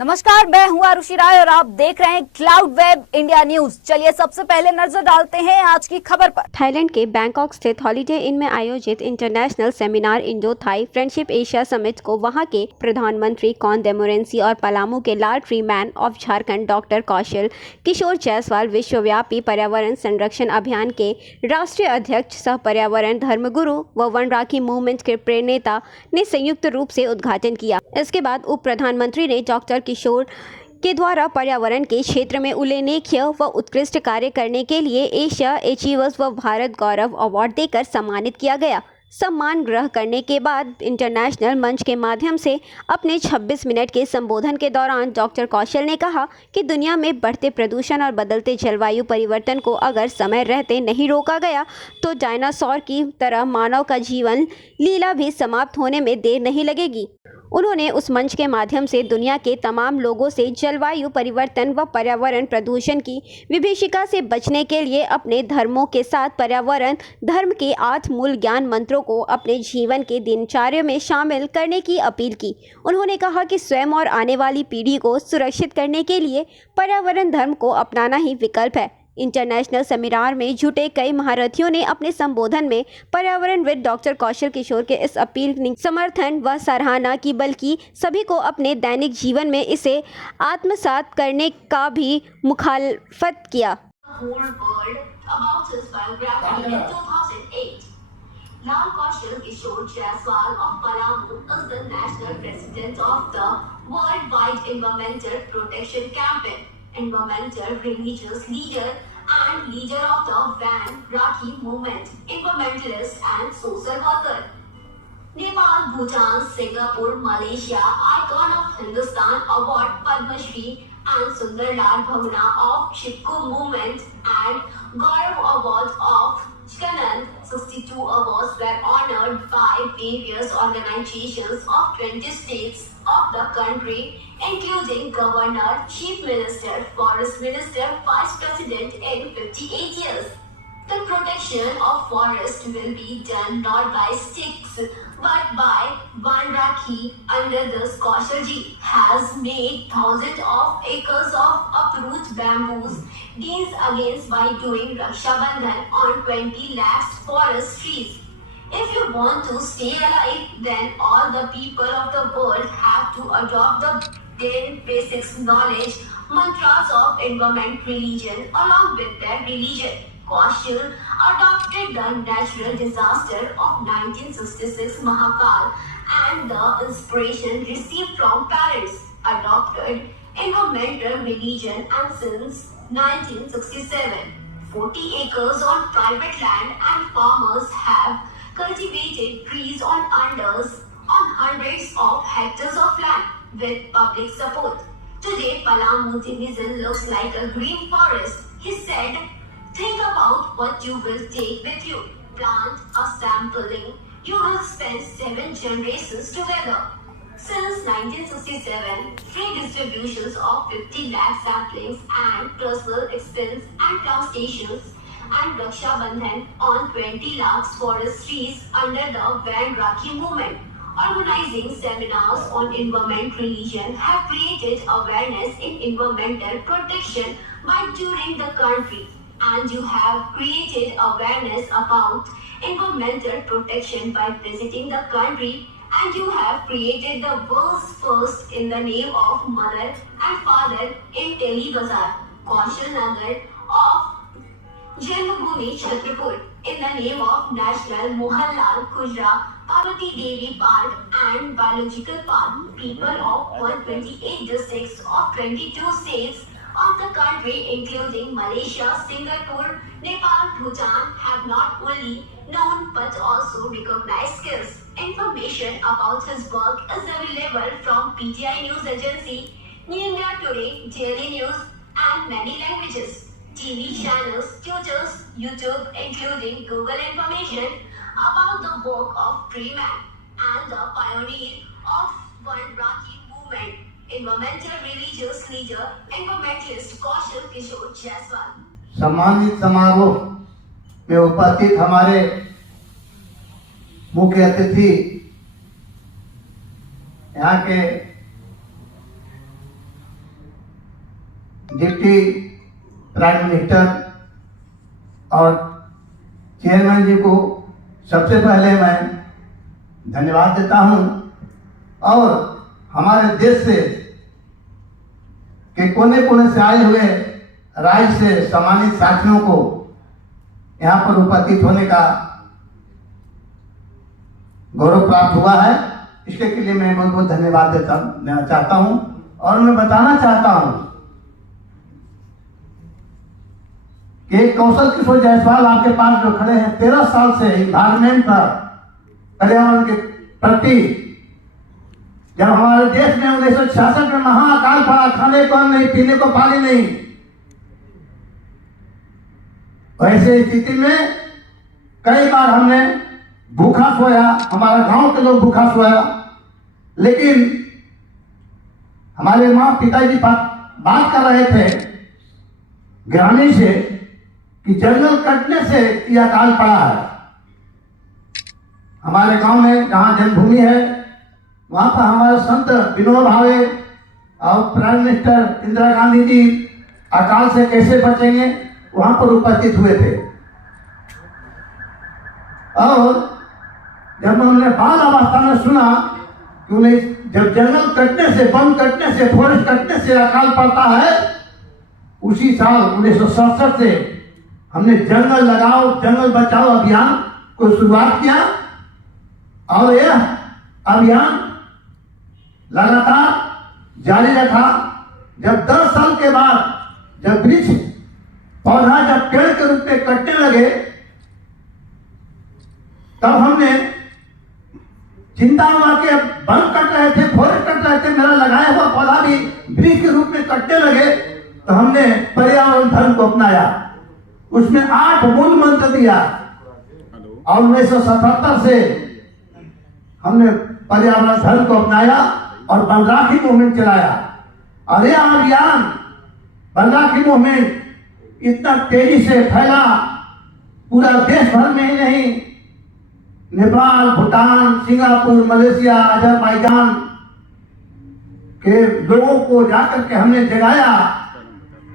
नमस्कार, मैं हूं आरुषि राय और आप देख रहे हैं क्लाउड वेब इंडिया न्यूज। चलिए सबसे पहले नजर डालते हैं आज की खबर पर। थाईलैंड के बैंकॉक स्थित हॉलीडे इन में आयोजित international seminar Indo Thai friendship Asia summit को वहां के प्रधानमंत्री कॉनदेमुरेंसी और पलामू के लाल tree man of Jharkhand doctor Kaushal Kishore Jaiswal विश्वव्यापी पर्यावरण संरक्षण अभियान के राष्ट्रीय अध्यक्ष सह पर्यावरण धर्मगुरु व वन राखी मूवमेंट के प्रेरणेता ने संयुक्त रूप से उद्घाटन किया। इसके बाद उप प्रधानमंत्री ने डॉक्टर किशोर के द्वारा पर्यावरण के क्षेत्र में उल्लेखनीय व उत्कृष्ट कार्य करने के लिए एशिया अचीवर्स व भारत गौरव अवार्ड देकर सम्मानित किया गया। सम्मान ग्रहण करने के बाद इंटरनेशनल मंच के माध्यम से अपने 26 मिनट के संबोधन के दौरान डॉक्टर कौशल ने कहा कि दुनिया में बढ़ते प्रदूषण और बदलते जलवायु परिवर्तन को अगर समय रहते नहीं रोका गया तो डायनासोर की तरह मानव का जीवन लीला भी समाप्त होने में देर नहीं लगेगी। उन्होंने उस मंच के माध्यम से दुनिया के तमाम लोगों से जलवायु परिवर्तन व पर्यावरण प्रदूषण की विभीषिका से बचने के लिए अपने धर्मों के साथ पर्यावरण धर्म के 8 मूल ज्ञान मंत्रों को अपने जीवन के दिनचर्या में शामिल करने की अपील की। उन्होंने कहा कि स्वयं और आने वाली पीढ़ी को सुरक्षित करने के लिए पर्यावरण धर्म को अपनाना ही विकल्प है। इंटरनेशनल सेमिनार में जुटे कई महारथियों ने अपने संबोधन में पर्यावरणविद डॉक्टर कौशल किशोर के इस अपील की समर्थन व सराहना की, बल्कि सभी को अपने दैनिक जीवन में इसे आत्मसात करने का भी मुखालफत किया। Lal Kaushal Kishore Jaiswal of Palamu is the national president of the Worldwide Environmental Protection Campaign, environmental religious leader and leader of the Van Rakhi movement, environmentalist and social worker. Nepal, Bhutan, Singapore, Malaysia, icon of Hindustan Award Padma Shri and Sundar Lal Bhagna of Chipko movement and Gaurav Award of Chkanand. 62 awards were honored by various organizations of 20 states of the country, including Governor, Chief Minister, Forest Minister, Vice President in 58 years. The protection of forest will be done not by sticks but by Van Rakhi under the Kaushalji has made thousands of acres of uproot bamboos gains against by doing Raksha Bandhan on 20 lakhs forest trees. If you want to stay alive, then all the people of the world have to adopt the 10 basics knowledge mantras of environment religion along with their religion. Kaushal adopted the natural disaster of 1966 Mahakal and the inspiration received from parents, adopted environmental religion and since 1967, 40 acres on private land and farmers have cultivated trees on hundreds of hectares of land with public support. Today, Palamu division looks like a green forest. He said, think about what you will take with you. Plant a sampling. You will spend 7 generations together. Since 1967, free distributions of 50 lakh samplings and personal expense and plantations and Raksha Bandhan on 20 lakhs forest trees under the Van Rakhi movement. Organizing seminars on environment religion have created awareness in environmental protection by touring the country. And you have created awareness about environmental protection by visiting the country, and you have created the world's first in the name of mother and father in Delhi Bazaar, Kaushal Nagar of Janmabhoomi Chhatrapur in the name of National Mohanlal Khujra Parvati Devi Park and Biological Park. People of 128 districts of 22 states of the country including Malaysia, Singapore, Nepal, Bhutan have not only known but also recognized skills. Information about his work is available from PTI News Agency, New India Today, Daily News and many languages. TV channels, tutors, YouTube including Google information about the work of Tree Man and the pioneer of Van Rakhi movement. Environmental religious leader, environmentalist Kaushal Kishore Jaiswal. सम्मानित समारोह में उपस्थित हमारे मुख्य अतिथि यहाँ के deputy prime minister और चेयरमैन जी को सबसे पहले मैं धन्यवाद देता हूं, और हमारे देश से के कोने कोने से आए हुए राज्य से सम्मानित साथियों को यहाँ पर उपस्थित होने का गौरव प्राप्त हुआ है। इसके लिए मैं बहुत बहुत धन्यवाद देना चाहता हूं, और मैं बताना चाहता हूं कि कौशल किशोर जायसवाल आपके पास जो खड़े हैं, 13 साल से इन्वायरमेंट पर, पर्यावरण के प्रति, जब हमारे देश में 1966 में महाअकाल पड़ा, खाने को अन्न नहीं, पीने को पानी नहीं, ऐसे स्थिति में कई बार हमने भूखा सोया, हमारा गांव के लोग भूखा सोया, लेकिन हमारे माँ पिताजी बात कर रहे थे ग्रामीण से कि जंगल कटने से यह अकाल पड़ा है। हमारे गांव में जहां जन्मभूमि है, वहां पर हमारे संत विनोबा भावे और प्राइम मिनिस्टर इंदिरा गांधी जी अकाल से कैसे बचेंगे वहां पर उपस्थित हुए थे। और जब हमने बाल अवस्था में सुना कि उन्हें जब जंगल कटने से, वन कटने से, फॉरेस्ट कटने से अकाल पड़ता है, उसी साल 1967 से हमने जंगल लगाओ जंगल बचाओ अभियान को शुरुआत किया, और यह अभियान लगातार जारी रखा। जब 10 साल के बाद जब वृक्ष पौधा जब पेड़ के रूप में कटने लगे, तब हमने चिंता हुआ कि वन कट रहे थे, फॉरेस्ट कट रहे थे, मेरा लगाया हुआ पौधा भी वृक्ष के रूप में कटने लगे, तो हमने पर्यावरण धर्म को अपनाया। उसमें 8 मूल मंत्र दिया, और 1977 से हमने पर्यावरण धर्म को अपनाया और वन राखी मूवमेंट चलाया। और यह अभियान वन राखी मूवमेंट इतना तेजी से फैला, पूरा देश भर में ही नहीं, Nepal, Bhutan, Singapore, Malaysia, Azerbaijan के लोगों को जाकर के हमने जगाया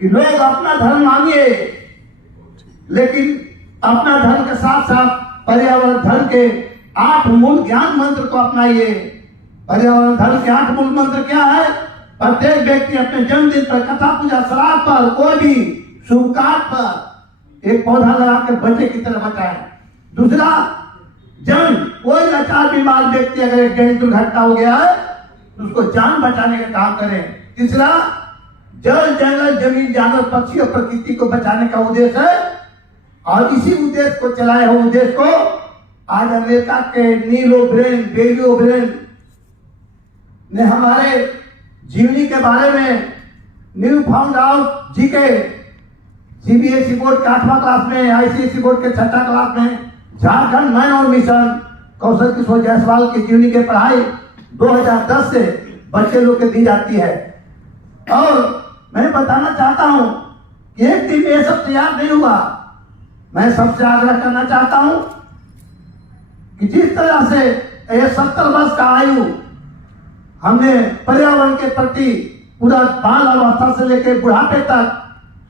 कि लोग अपना धर्म मानिए, लेकिन अपना धर्म के साथ साथ पर्यावरण धर्म के 8 मूल ज्ञान मंत्र को अपनाइए। पर्यावरण धर्म के 8 मूल मंत्र क्या है? प्रत्येक व्यक्ति अपने जन्मदिन पर, कथा पूजा, श्राद्ध पर, कोई भी शुभ कार्य पर एक पौधा लगाकर बच्चे की तरह बचाए। दूसरा, कोई लाचार बीमार व्यक्ति अगर एक दुर्घटना हो गया है तो उसको जान बचाने का काम करें। तीसरा, जल, जंगल, जमीन, जानवर, पक्षी और प्रकृति को बचाने का उद्देश्य है, और इसी उद्देश्य को चलाए हुए उद्देश्य को आज अमेरिका के नील ओब्रेन, बेरी ओब्रेन ने हमारे जीवनी के बारे में new found out GK CBSE board के 8वां क्लास में, आईसीएसई बोर्ड के 6ठा क्लास में झारखंड मैन और मिशन कौशल किशोर जायसवाल की जीवनी की पढ़ाई 2010 से बच्चे लोग को दी जाती है। और मैं बताना चाहता हूं कि एक दिन ये सब तैयार नहीं हुआ। मैं सबसे आग्रह करना चाहता हूं कि जिस तरह से ये 70 वर्ष का आयु हमने पर्यावरण के प्रति पूरा बाल अवस्था से लेकर बुढ़ापे तक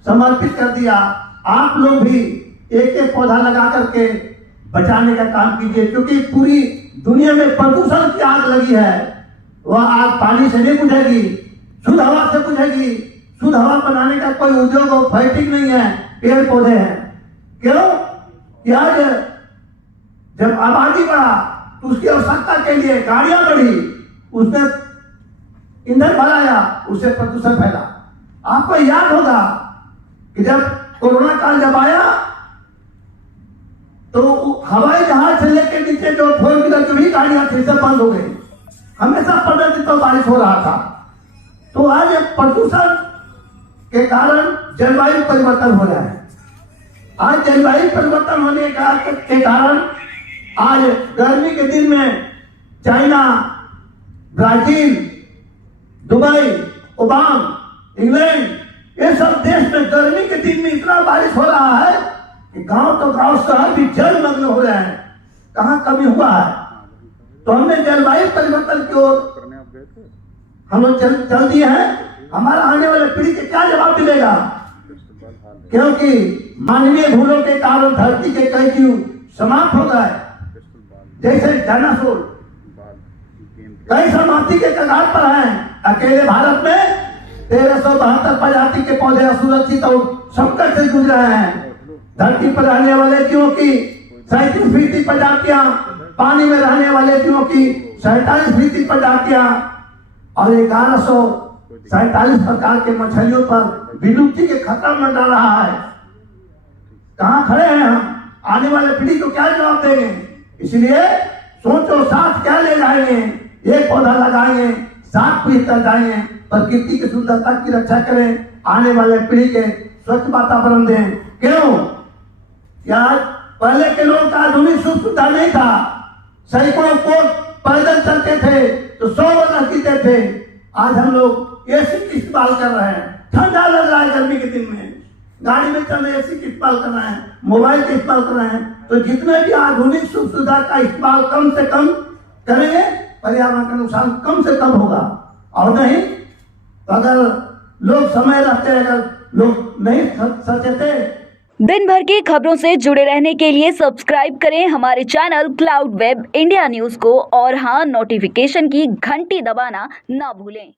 समर्पित कर दिया, आप लोग भी एक एक पौधा लगा करके बचाने का काम कीजिए, क्योंकि पूरी दुनिया में प्रदूषण की आग लगी है। वह आग पानी से नहीं बुझेगी, शुद्ध हवा से बुझेगी। शुद्ध हवा बनाने का कोई उद्योग और फैक्ट्री नहीं है, पेड़ पौधे हैं। क्यों? आज जब आबादी बढ़ा तो उसकी आवश्यकता के लिए गाड़ियां बढ़ी, उसने ईंधन भराया, उससे प्रदूषण फैला। आपको याद होगा कि जब कोरोना काल जब आया तो हवाई जहाज से लेकर नीचे जो 4 व्हीलर जो भी गाड़ियां थी सब बंद हो गई। हमेशा 15 दिन तो बारिश हो रहा था। तो आज प्रदूषण के कारण जलवायु परिवर्तन हो रहा है। आज जलवायु परिवर्तन होने के कारण आज गर्मी के दिन में China, Brazil, Dubai, Oman, England, ये सब देश में गर्मी के दिन में इतना बारिश हो रहा है कि गांव तो गांव, शहर भी जलमग्न हो रहे हैं। कहां कमी हुआ है? तो हमने जलवायु परिवर्तन की ओर हम लोग चल दिए हैं। हमारा आने वाले पीढ़ी के क्या जवाब मिलेगा? क्योंकि मानवीय भूलों के कारण धरती के कई जीव समाप्त हो गए, जैसे डायनासोर कई समाप्ति के कगार पर हैं। अकेले भारत में 1372 प्रजाति के पौधे असुरक्षित और संकट से गुजर रहे हैं। धरती पर रहने वाले जीवों की 37% प्रजातियां, पानी में रहने वाले जीवों की 47% प्रजातियां और 1147 प्रकार के मछलियों पर विलुप्ति के खतरा मंडरा रहा है। कहाँ खड़े हैं हम? आने वाले पीढ़ी को क्या जवाब देंगे? इसलिए सोचो, साथ क्या ले जाएंगे? एक पौधा लगाएंगे, 7 पीढ़ी तक जाएंगे, प्रकृति की सुंदरता की रक्षा करें, आने वाले पीढ़ी के स्वच्छ वातावरण दें। क्यों? क्या पहले के लोग का आधुनिक सुख सुविधा नहीं था? सैकड़ों कोस पैदल चलते थे तो 100 वर्ष जीते थे। आज हम लोग एसी की इस्तेमाल कर रहे हैं, ठंडा लग रहा है गर्मी के दिन में, गाड़ी में चल रहे एसी की इस्तेमाल कर रहे हैं, मोबाइल का इस्तेमाल कर रहे हैं। तो जितने भी आधुनिक सुख सुविधा का इस्तेमाल कम से कम करेंगे, पर्यावरण का नुकसान कम से कम होगा। और नहीं तो अगर लोग समय रहते, अगर लोग नहीं सचेते। दिन भर की खबरों से जुड़े रहने के लिए सब्सक्राइब करें हमारे channel cloud web India news को और हाँ, नोटिफिकेशन की घंटी दबाना ना भूलें।